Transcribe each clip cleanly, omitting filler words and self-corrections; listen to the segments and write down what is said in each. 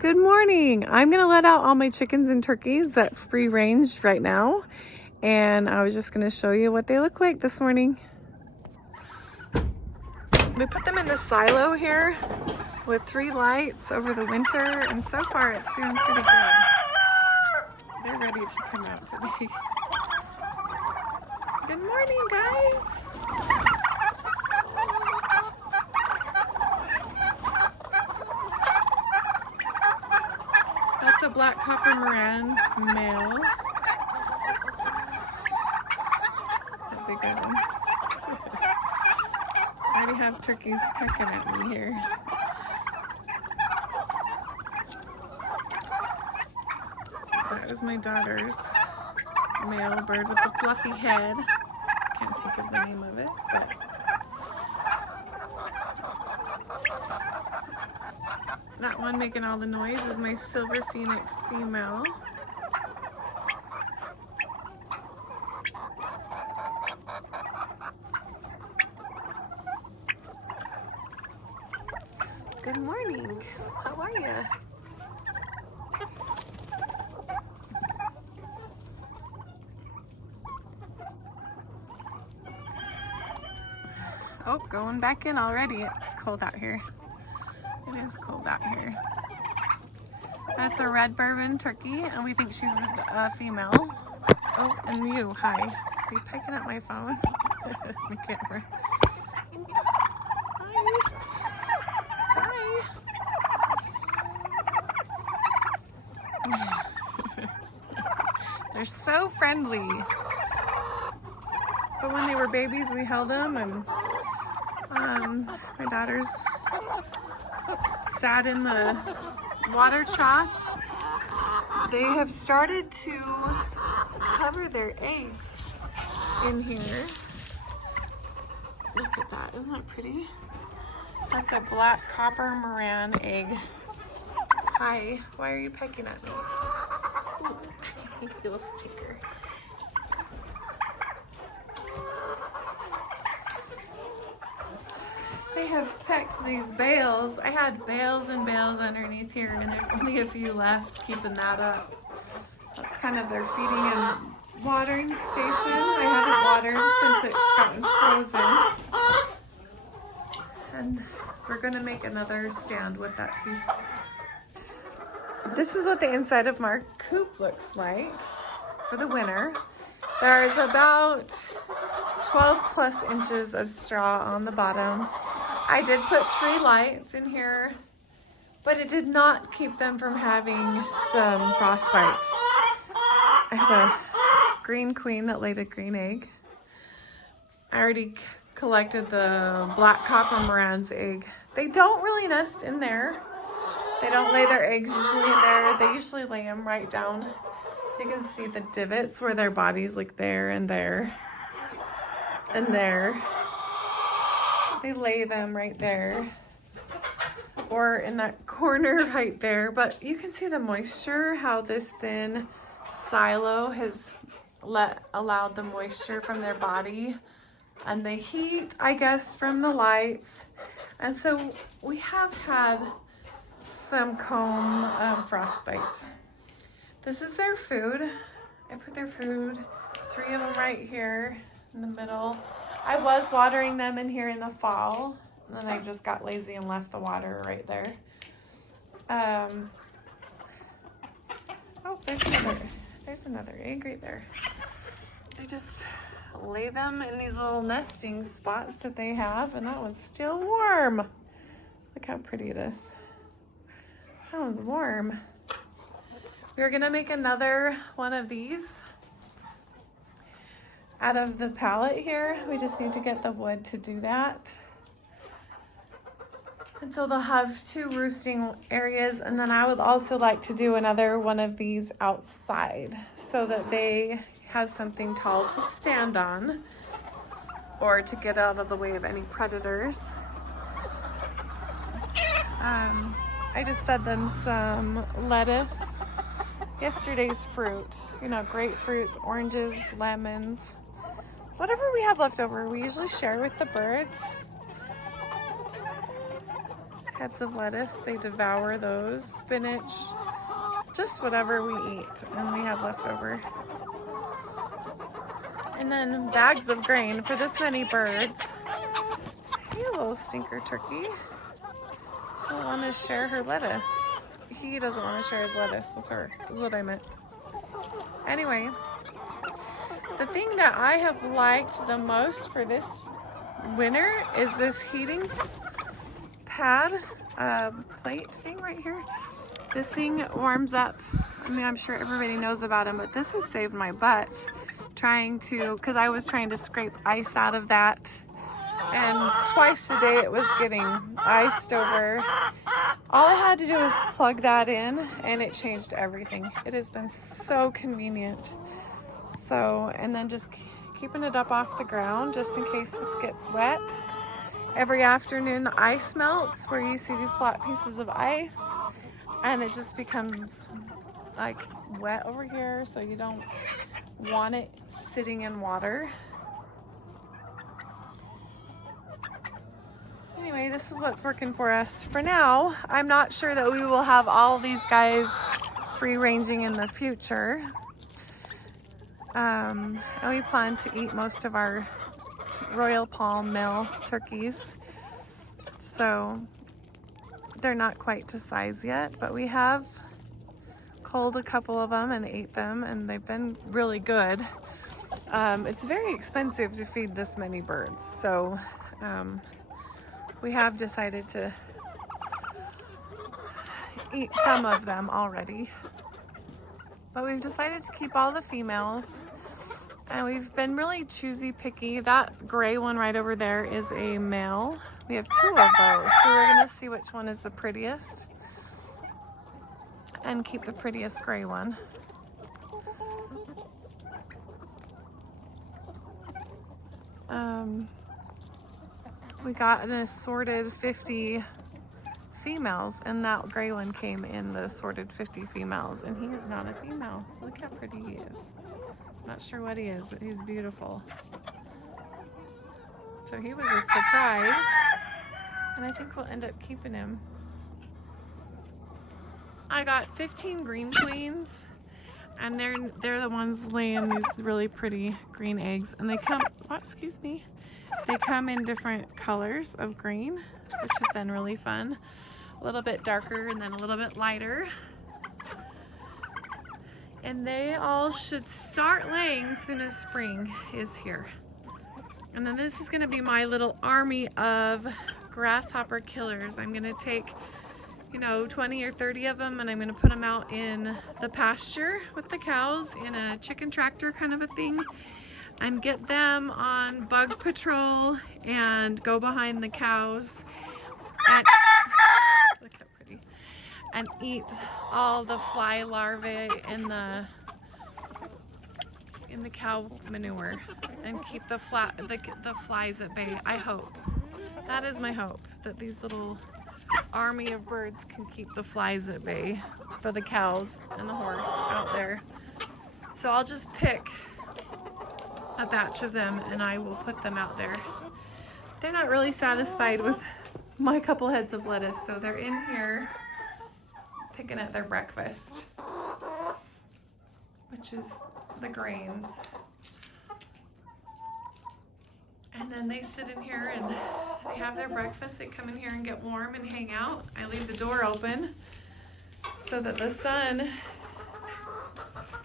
Good morning. I'm gonna let out all my chickens and turkeys at free range right now. And I was just gonna show you what they look like this morning. We put them in the silo here with 3 lights over the winter, and so far it's doing pretty good. They're ready to come out today. Good morning, guys. That's a black copper Moran male. That bigger one. I already have turkeys pecking at me here. That was my daughter's male bird with the fluffy head. Can't think of the name of it, but that one making all the noise is my silver phoenix female. Good morning. How are you? Oh, going back in already. It's cold out here. It is cold out here. That's a red bourbon turkey, and we think she's a female. Oh, and you, hi. Are you pecking at my phone? My camera. Hi. Hi. They're so friendly. But when they were babies, we held them, and my daughters sat in the water trough. They have started to cover their eggs in here. Look at that, isn't that pretty? That's a black copper Moran egg. Hi, why are you pecking at me? Ooh, you little stinker. They have pecked these bales. I had bales and bales underneath here, and there's only a few left, keeping that up. That's kind of their feeding and watering station. I haven't watered since it's gotten frozen. And we're gonna make another stand with that piece. This is what the inside of my coop looks like for the winter. There's about 12 plus inches of straw on the bottom. I did put 3 lights in here, but it did not keep them from having some frostbite. I have a green queen that laid a green egg. I already collected the black copper Moran's egg. They don't really nest in there. They don't lay their eggs usually in there. They usually lay them right down. You can see the divots where their bodies like there and there and there. They lay them right there or in that corner right there, but you can see the moisture, how this thin silo has allowed the moisture from their body and the heat, I guess, from the lights. And so we have had some comb frostbite. This is their food. I put their food, 3 of them right here in the middle. I was watering them in here in the fall, and then I just got lazy and left the water right there. Oh, there's another egg right there. They just lay them in these little nesting spots that they have, and that one's still warm. Look how pretty it is. That one's warm. We're gonna make another one of these out of the pallet here. We just need to get the wood to do that. And so they'll have 2 roosting areas, and then I would also like to do another one of these outside so that they have something tall to stand on or to get out of the way of any predators. I just fed them some lettuce, yesterday's fruit, you know, grapefruits, oranges, lemons, whatever we have left over. We usually share with the birds. heads of lettuce. They devour those. Spinach, just whatever we eat and we have left over. And then bags of grain for this many birds. Hey, little stinker turkey. Doesn't want to share her lettuce. He doesn't want to share his lettuce with her, is what I meant. Anyway, the thing that I have liked the most for this winter is this heating pad plate thing right here. This thing warms up. I mean, I'm sure everybody knows about them, but this has saved my butt because I was trying to scrape ice out of that, and twice a day it was getting iced over. All I had to do was plug that in and it changed everything. It has been so convenient. So, and then just keeping it up off the ground just in case this gets wet. Every afternoon the ice melts where you see these flat pieces of ice, and it just becomes like wet over here, so you don't want it sitting in water. Anyway, this is what's working for us for now. I'm not sure that we will have all these guys free ranging in the future. And we plan to eat most of our Royal Palm male turkeys. So they're not quite to size yet, but we have culled a couple of them and ate them, and they've been really good. It's very expensive to feed this many birds, so we have decided to eat some of them already. But we've decided to keep all the females, and we've been really choosy picky. That gray one right over there is a male. We have 2 of those, so we're gonna see which one is the prettiest and keep the prettiest gray one. We got an assorted 50 females, and that gray one came in the assorted 50 females, and he is not a female. Look how pretty he is. Not sure what he is, but he's beautiful. So he was a surprise, and I think we'll end up keeping him. I got 15 green queens, and they're the ones laying these really pretty green eggs, and they come, they come in different colors of green, which have been really fun. A little bit darker and then a little bit lighter. And they all should start laying as soon as spring is here. And then this is gonna be my little army of grasshopper killers. I'm gonna take, 20 or 30 of them, and I'm gonna put them out in the pasture with the cows in a chicken tractor kind of a thing, and get them on bug patrol and go behind the cows and look how pretty, and eat all the fly larvae in the cow manure and keep the flies at bay. I hope. That is my hope, that these little army of birds can keep the flies at bay for the cows and the horse out there. So I'll just pick a batch of them and I will put them out there. They're not really satisfied with my couple heads of lettuce, so they're in here picking at their breakfast, which is the grains. And then they sit in here and they have their breakfast. They come in here and get warm and hang out. I leave the door open so that the sun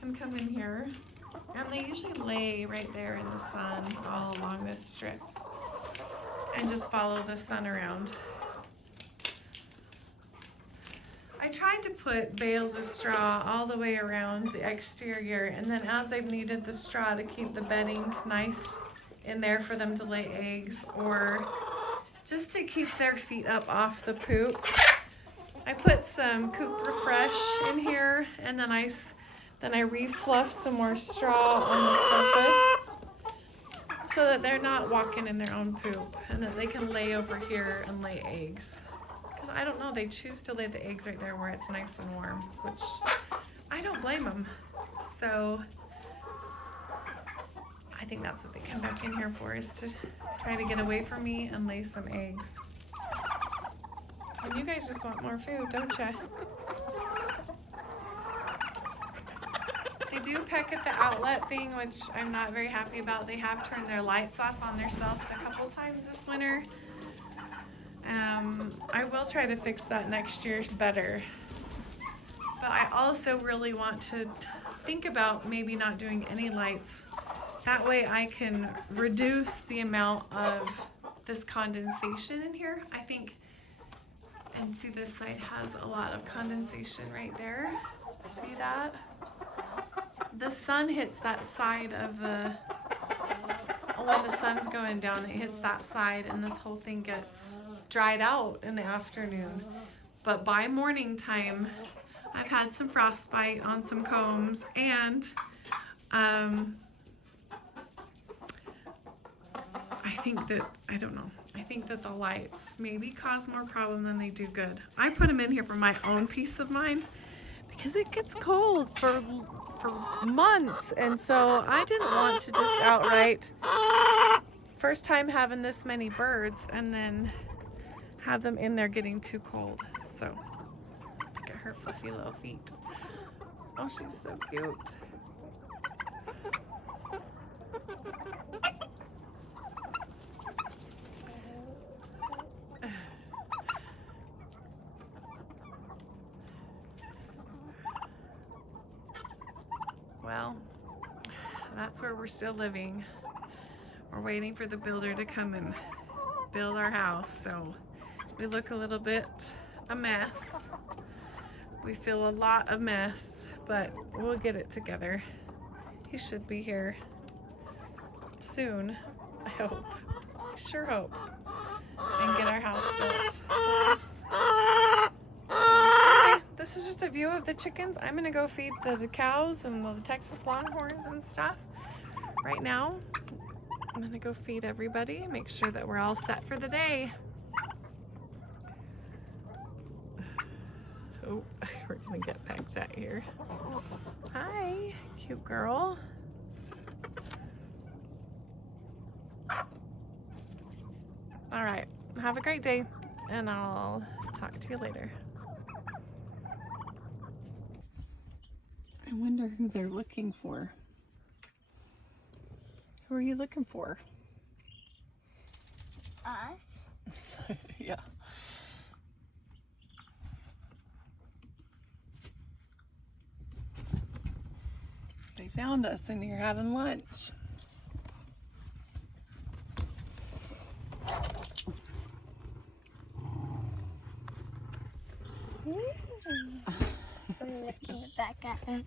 can come in here. And they usually lay right there in the sun all along this strip and just follow the sun around. I tried to put bales of straw all the way around the exterior, and then as I've needed the straw to keep the bedding nice in there for them to lay eggs, or just to keep their feet up off the poop, I put some Coop Refresh in here, and then I refluff some more straw on the surface so that they're not walking in their own poop, and that they can lay over here and lay eggs. Because I don't know, they choose to lay the eggs right there where it's nice and warm, which I don't blame them. So I think that's what they come back in here for, is to try to get away from me and lay some eggs. And you guys just want more food, don't you? They do peck at the outlet thing, which I'm not very happy about. They have turned their lights off on themselves a couple times this winter. I will try to fix that next year better. But I also really want to think about maybe not doing any lights. That way I can reduce the amount of this condensation in here. I think, and see this side has a lot of condensation right there. See that? The sun hits that side of the, when the sun's going down, it hits that side and this whole thing gets dried out in the afternoon. But by morning time, I've had some frostbite on some combs, and I think that, I don't know, I think that the lights maybe cause more problem than they do good. I put them in here for my own peace of mind because it gets cold for months, and so I didn't want to just outright, first time having this many birds and then have them in there getting too cold. So look at her fluffy little feet. Oh, she's so cute. Well, that's where we're still living. We're waiting for the builder to come and build our house, so we look a little bit a mess. We feel a lot of mess, but we'll get it together. He should be here soon, I hope. I sure hope. And get our house built. Okay, this is just a view of the chickens. I'm gonna go feed the cows and the Texas Longhorns and stuff right now. I'm gonna go feed everybody, make sure that we're all set for the day. Oh, we're gonna get pecked at here. Hi, cute girl. All right, have a great day, and I'll talk to you later. I wonder who they're looking for. Who are you looking for? Us? Yeah. They found us in here having lunch. I'm looking back at us.